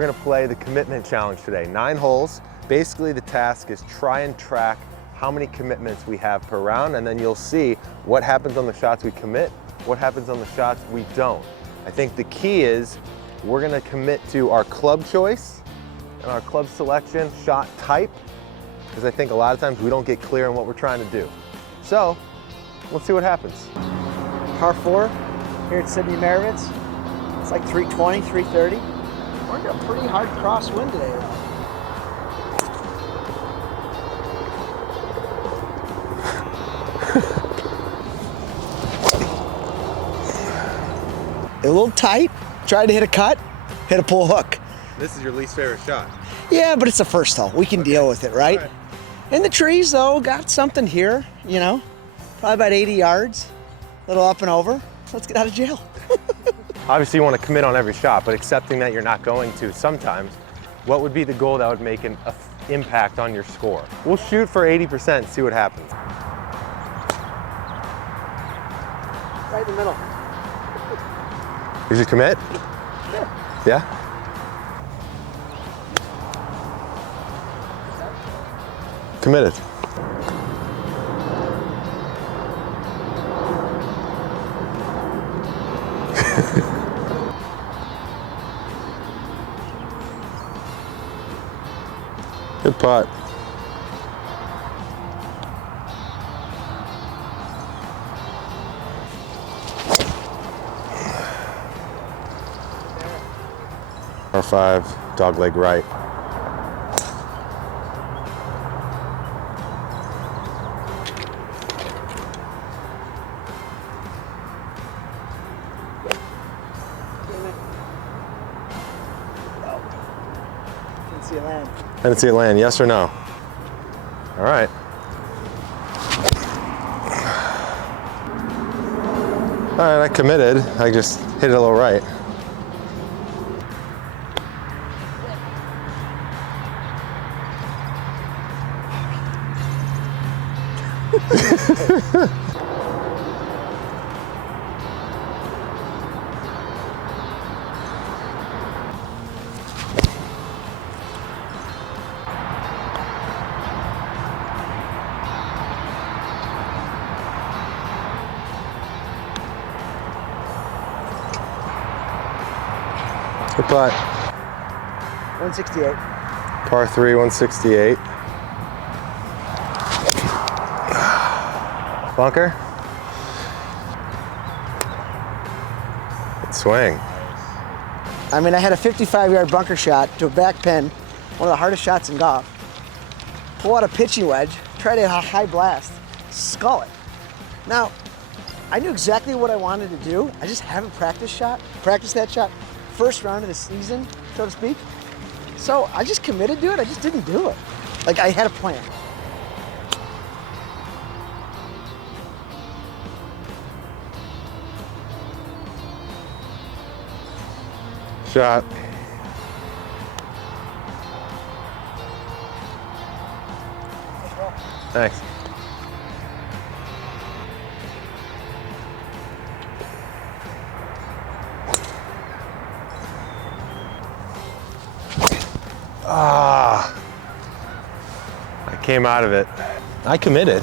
we're gonna play the commitment challenge today. 9 holes. Basically the task is try and track how many commitments we have per round, and then you'll see what happens on the shots we commit, what happens on the shots we don't. I think the key is we're gonna commit to our club choice and our club selection, shot type, because I think a lot of times we don't get clear on what we're trying to do. So, let's see what happens. Par 4 here at Sydney Marovitz. It's like 320, 330. We're in a pretty hard crosswind today, though. A little tight. Tried to hit a cut, hit a pull hook. This is your least favorite shot. Yeah, but it's the first hole. We can deal with it, right? In the trees, though, got something here, you know, probably about 80 yards, a little up and over. Let's get out of jail. Obviously you want to commit on every shot, but accepting that you're not going to sometimes, what would be the goal that would make an impact on your score? We'll shoot for 80%, see what happens. Right in the middle. Did you commit? Yeah. Yeah? Committed. Good putt. Par 5, dogleg right. Didn't see it land. I didn't see it land, yes or no? All right. All right, I committed. I just hit it a little right. Good putt. 168. Par 3, 168. Bunker. Good swing. I mean, I had a 55-yard bunker shot to a back pin, one of the hardest shots in golf. Pull out a pitching wedge, try to hit a high blast, skull it. Now, I knew exactly what I wanted to do. I just haven't practiced that shot. First round of the season, so to speak. So I just committed to it, I just didn't do it. Like, I had a plan. Shot. Thanks. Ah, I came out of it. I committed.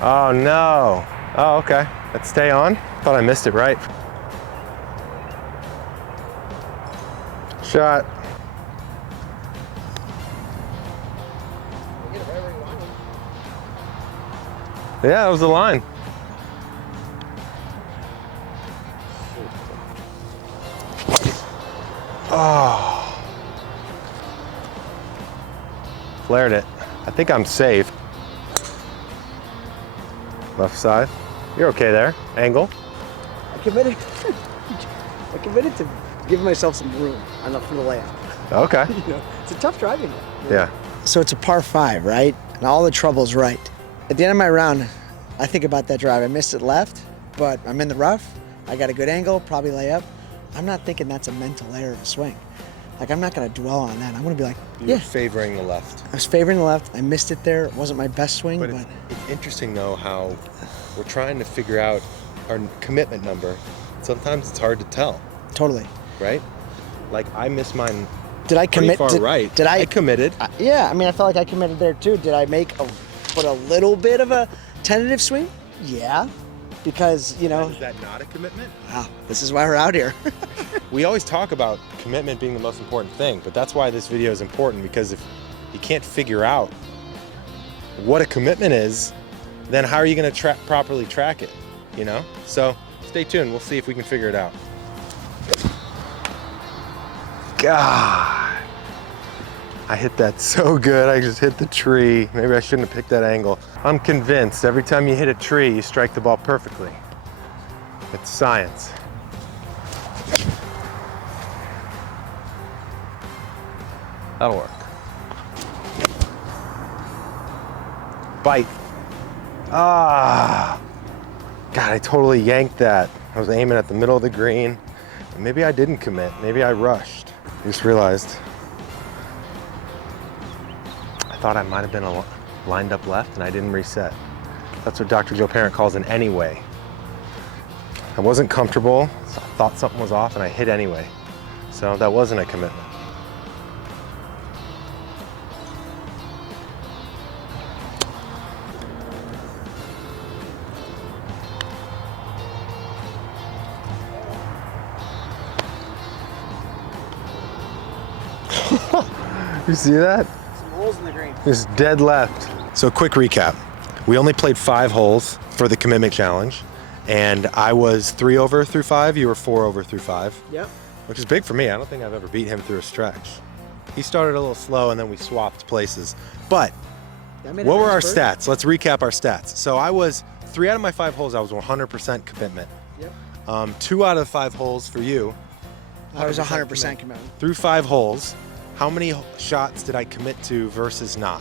Oh no. Oh, okay. Let's stay on. Thought I missed it right. Shot. Yeah, that was the line. Oh. Flared it. I think I'm safe. Left side. You're okay there. Angle. I committed to giving myself some room for the layup. Okay. You know, it's a tough driving hole. Yeah. So it's a par 5, right? And all the trouble's right. At the end of my round, I think about that drive. I missed it left, but I'm in the rough. I got a good angle, probably lay up. I'm not thinking that's a mental error of a swing. Like, I'm not gonna dwell on that. I'm gonna be like, You were favoring the left. I was favoring the left. I missed it there. It wasn't my best swing, but It's interesting though how we're trying to figure out our commitment number, sometimes it's hard to tell, Totally. right? Like I missed mine Did I pretty commit? far right. Did I committed. Yeah, I mean, I felt like I committed there too. Did I put a little bit of a tentative swing? Yeah, because, you know. Is that not a commitment? Wow, this is why we're out here. We always talk about commitment being the most important thing, but that's why this video is important, because if you can't figure out what a commitment is, then how are you going to properly track it, you know? So stay tuned. We'll see if we can figure it out. God, I hit that so good. I just hit the tree. Maybe I shouldn't have picked that angle. I'm convinced every time you hit a tree, you strike the ball perfectly. It's science. That'll work. Bite. Ah. God, I totally yanked that. I was aiming at the middle of the green. Maybe I didn't commit. Maybe I rushed. I just realized I thought I might have been lined up left and I didn't reset. That's what Dr. Joe Parent calls an anyway. I wasn't comfortable, so I thought something was off and I hit anyway. So that wasn't a commitment. You see that? Some holes in the green. Just dead left. So quick recap. We only played 5 holes for the commitment challenge, and I was 3 over through 5. You were 4 over through 5. Yep. Which is big for me. I don't think I've ever beat him through a stretch. He started a little slow and then we swapped places. But what were our stats? Let's recap our stats. So I was 3 out of my 5 holes, I was 100% commitment. Yep. 2 out of 5 holes for you. I was 100% commitment. Through 5 holes, how many shots did I commit to versus not?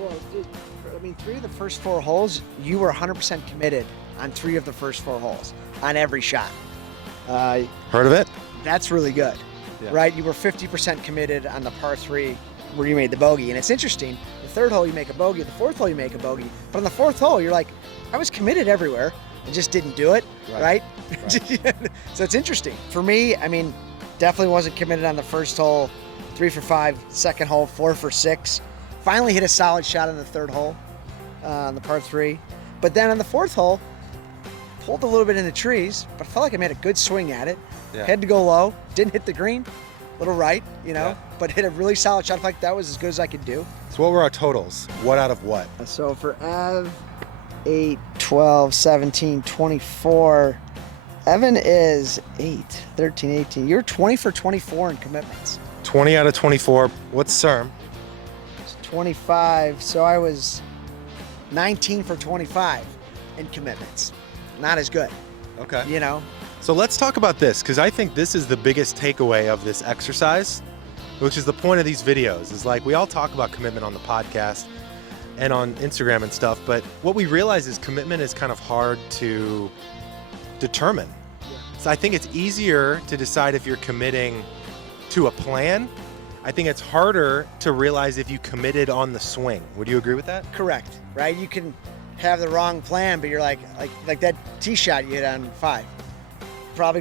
Well, dude, I mean, 3 of the first 4 holes, you were 100% committed on 3 of the first 4 holes, on every shot. Heard of it? That's really good, Yeah. right? You were 50% committed on the par 3 where you made the bogey. And it's interesting, the 3rd hole you make a bogey, the 4th hole you make a bogey. But on the 4th hole, you're like, I was committed everywhere and just didn't do it, right? So it's interesting. For me, I mean, definitely wasn't committed on the first hole, 3 for 5, second hole, 4 for 6. Finally hit a solid shot on the 3rd hole, on the par 3. But then on the 4th hole, pulled a little bit in the trees, but I felt like I made a good swing at it. Yeah. Had to go low, didn't hit the green, little right, you know, Yeah. but hit a really solid shot. I felt like that was as good as I could do. So what were our totals? What out of what? So for Ev, 8, 12, 17, 24. Evan is 8, 13, 18. You're 20 for 24 in commitments. 20 out of 24. What's Cerm? It's 25. So I was 19 for 25 in commitments. Not as good, Okay. you know? So let's talk about this, because I think this is the biggest takeaway of this exercise, which is the point of these videos. Is like, we all talk about commitment on the podcast and on Instagram and stuff, but what we realize is commitment is kind of hard to determine. Yeah. So I think it's easier to decide if you're committing to a plan. I think it's harder to realize if you committed on the swing. Would you agree with that? Correct, right? You can have the wrong plan, but you're like that tee shot you hit on 5. Probably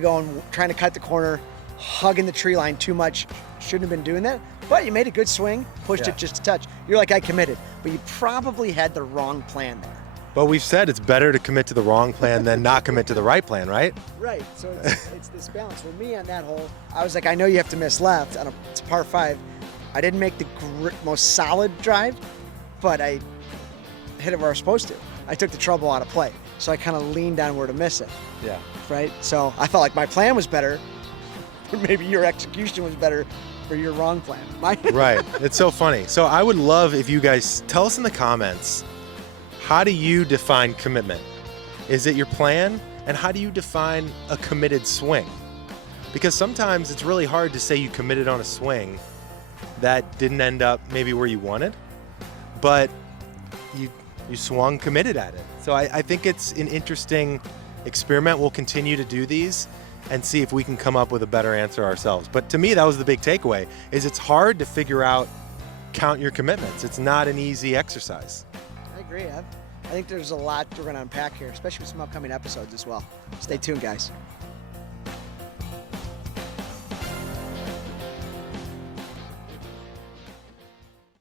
trying to cut the corner, hugging the tree line too much. Shouldn't have been doing that, but you made a good swing, pushed Yeah. it just a touch. You're like, I committed, but you probably had the wrong plan there. But we've said it's better to commit to the wrong plan than not commit to the right plan, right? Right, so it's this balance. For me on that hole, I was like, I know you have to miss left. It's a par 5. I didn't make the most solid drive, but I hit it where I was supposed to. I took the trouble out of play, so I kind of leaned on where to miss it, Yeah. right? So I felt like my plan was better, but maybe your execution was better for your wrong plan. Right. It's so funny. So I would love if you guys tell us in the comments, how do you define commitment? Is it your plan? And how do you define a committed swing? Because sometimes it's really hard to say you committed on a swing that didn't end up maybe where you wanted, but you swung committed at it. So I think it's an interesting experiment. We'll continue to do these and see if we can come up with a better answer ourselves. But to me, that was the big takeaway, is it's hard to figure out, count your commitments. It's not an easy exercise. I agree, Ev. I think there's a lot we're going to unpack here, especially with some upcoming episodes as well. Stay tuned, guys.